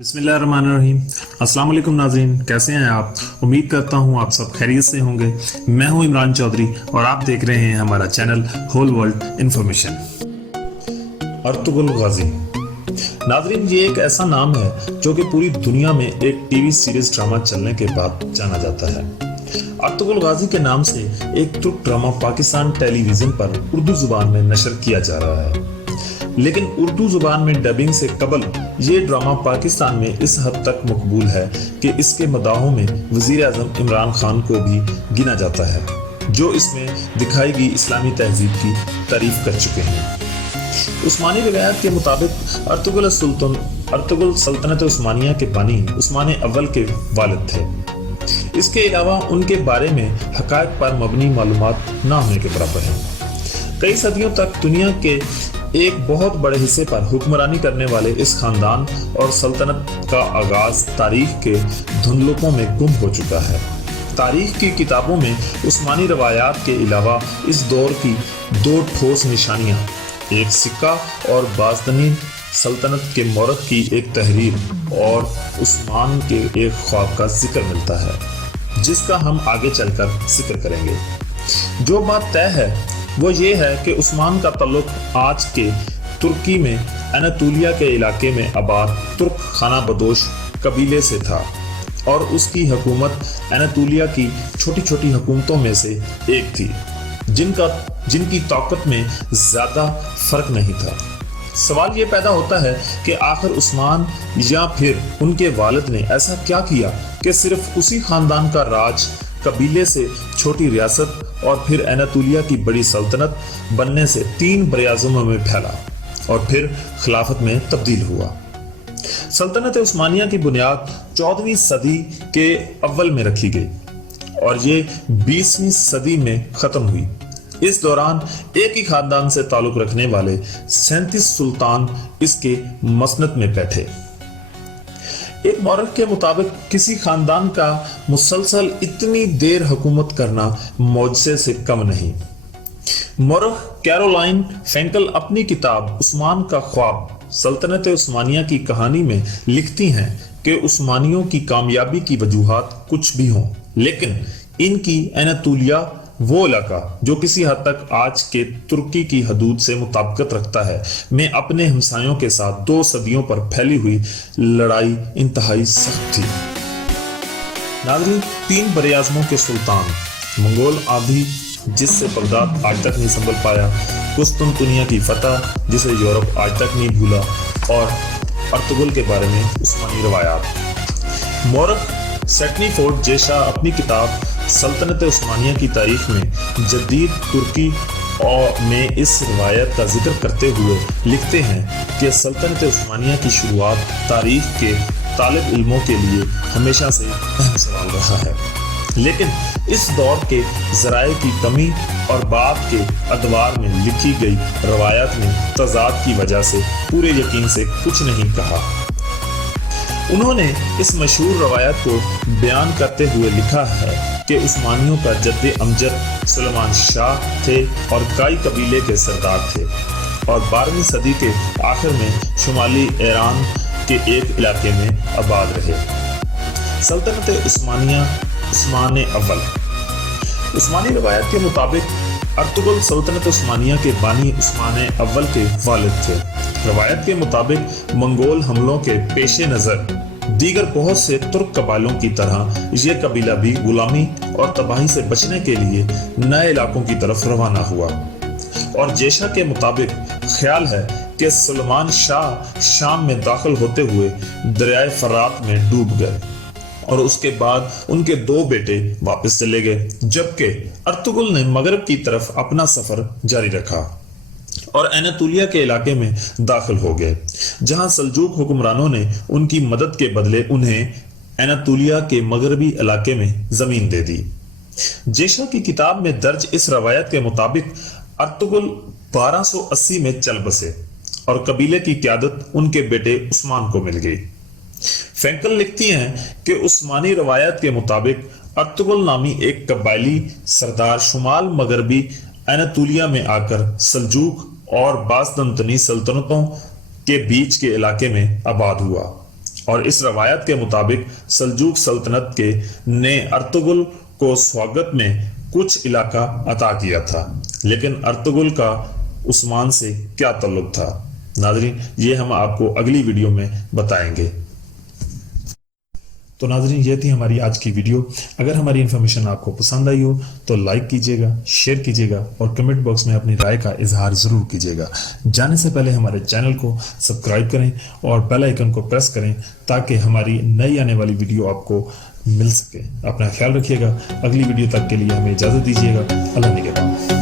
बिस्मिल्लाहिर्रहमानिर्रहीम। अस्सलाम वालेकुम नाज़रीन, कैसे हैं आप? उम्मीद करता हूं आप सब खैरियत से होंगे। मैं हूं इमरान चौधरी और आप देख रहे हैं हमारा channel whole world information. Ertugrul Ghazi नाज़रीन, ये एक ऐसा नाम है जो कि पूरी दुनिया में एक टीवी सीरीज ड्रामा चलने के बाद जाना जाता है। अर्तुगरुल गाजी के नाम से एक तुर्क ड्रामा पाकिस्तान टेलीविजन पर उर्दू जुबान में नशर किया जा रहा है, लेकिन उर्दू जुबान में डबिंग से कबल ये ड्रामा पाकिस्तान में इस हद तक मकबूल है कि इसके मदाहों में वज़ीर आज़म इमरान खान को भी गिना जाता है, जो इसमें दिखाई गई इस्लामी तहजीब की तारीफ कर चुके हैं। उस्मानी रिवायत के मुताबिक अर्तुगरुल सल्तनत उस्मानिया के बानी उस्मान अव्वल के वालिद थे। इसके अलावा उनके बारे में हक़ाइक़ पर मबनी मालूमात ना होने के बराबर हैं। कई सदियों तक दुनिया के एक बहुत बड़े हिस्से पर हुक्मरानी करने वाले इस खानदान और सल्तनत का आगाज तारीख के धुंधलकों में गुम हो चुका है। तारीख की किताबों में उस्मानी रवायात के अलावा इस दौर की दो ठोस निशानियां, एक सिक्का और बाज़दनी सल्तनत के मौरख की एक तहरीर और उस्मान के एक ख्वाब का जिक्र मिलता है, जिसका हम आगे चलकर जिक्र करेंगे। जो बात तय है वो ये है कि उस्मान का तल्लुक आज के तुर्की में अनातोलिया के इलाके में आबाद तुर्क खाना बदोश कबीले से था और उसकी हुकूमत अनातोलिया की छोटी छोटी हुकूमतों में से एक थी, जिनकी ताकत में ज़्यादा फर्क नहीं था। सवाल ये पैदा होता है कि आखिर उस्मान या फिर उनके वालिद ने ऐसा क्या किया कि सिर्फ उसी खानदान का राज कबीले से छोटी रियासत और फिर अनातोलिया की बड़ी सल्तनत बनने से 3 बरआज़मों में फैला और फिर खिलाफत में तब्दील हुआ। सल्तनत उस्मानिया की बुनियाद 14वीं सदी के अव्वल में रखी गई और ये 20वीं सदी में ख़त्म हुई। इस दौरान एक ही खानदान से ताल्लुक़ रखने वाले 37 सुल्तान इसके मसनद में बैठे। एक मौरख के मुताबिक किसी खानदान का मुसलसल इतनी देर हुकूमत करना मौजज़े से कम नहीं। मौरख कैरोलाइन फेंकल अपनी किताब उस्मान का ख्वाब सल्तनत उस्मानिया की कहानी में लिखती हैं कि उस्मानियों की कामयाबी की वजूहात कुछ भी हों, लेकिन इनकी अनातोलिया वो इलाका जो किसी हद तक आज के तुर्की की हदूद से मुताबिकत रखता है, में अपने हमसायों के साथ 2 सदियों पर फैली हुई लड़ाई इंतहाई सख्त थी। नाज़रीन, 3 बरआज़मों के सुल्तान, मंगोल आंधी जिससे बगदाद आज तक नहीं संभल पाया, कुस्तुनतुनिया की फतह जिसे यूरोप आज तक नहीं भूला, और अर्तुगरुल के बारे में उस्मानी रवायात। मौरख सेटनीफोर्ड जेशा अपनी किताब सल्तनत उस्मानिया की तारीख में जदीद तुर्की और में इस रवायत का जिक्र करते हुए लिखते हैं कि सल्तनत उस्मानिया की शुरुआत तारीख के तालिब इल्मों के लिए हमेशा से अहम सवाल रहा है, लेकिन इस दौर के ज़राए की कमी और बाद के अदवार में लिखी गई रवायत में तज़ाद की वजह से पूरे यकीन से कुछ नहीं कहा। उन्होंने इस मशहूर रवायत को बयान करते हुए लिखा है कि उस्मानियों का जद्दे अमजद सुलेमान शाह थे और काई कबीले के सरदार थे और 12वीं सदी के आखिर में शुमाली ईरान के एक इलाके में आबाद रहे। सल्तनत उस्मानिया उस्मान अव्वल। उस्मानी रवायत के मुताबिक अर्तुगरुल सल्तनत उस्मानिया के बानी उस्मान अव्वल के वालिद थे। रवायत के मुताबिक मंगोल हमलों के पेशे नज़र दीगर बहुत से तुर्क कबालों की तरह ये कबीला भी गुलामी और तबाही से बचने के लिए नए इलाकों की तरफ रवाना हुआ, और जेशा के मुताबिक ख्याल है कि सुलेमान शाह शाम में दाखिल होते हुए दरियाए फरात में डूब गए और उसके बाद उनके 2 बेटे वापस चले गए, जबकि अर्तुगरुल ने मगरब की तरफ अपना सफर जारी रखा और अनातोलिया के इलाके में दाखिल हो गए, जहां सल्जूक हुक्मरानों ने उनकी मदद के बदले उन्हें अनातोलिया के मगरबी इलाके में जमीन दे दी। जेशा की किताब में दर्ज इस रवायत के मुताबिक अर्तुगरुल 1280 में चल बसे और कबीले की क़यादत उनके बेटे उस्मान को मिल गई। फेंकल लिखती हैं कि उस्मानी रवायत के मुताबिक अर्तुगरुल नामी एक कबायली सरदार शुमाल मगरबी अनातोलिया में आकर सल्जूक और बाज़दनतनी सल्तनतों के बीच के इलाके में आबाद हुआ اور اس روایت کے مطابق سلجوق سلطنت کے نے ارطغرل کو سواگت میں کچھ علاقہ عطا کیا تھا، لیکن ارطغرل کا عثمان سے کیا تعلق تھا؟ ناظرین یہ ہم آپ کو اگلی ویڈیو میں بتائیں گے۔ تو ناظرین یہ تھی ہماری آج کی ویڈیو۔ اگر ہماری انفارمیشن آپ کو پسند آئی ہو تو لائک کیجیے گا، شیئر کیجیے گا اور کمنٹ باکس میں اپنی رائے کا اظہار ضرور کیجیے گا۔ جانے سے پہلے ہمارے چینل کو سبسکرائب کریں اور بیل آئیکن کو پریس کریں تاکہ ہماری نئی آنے والی ویڈیو آپ کو مل سکے۔ اپنا خیال رکھیے گا۔ اگلی ویڈیو تک کے لیے ہمیں اجازت دیجیے گا۔ اللہ نگہبان۔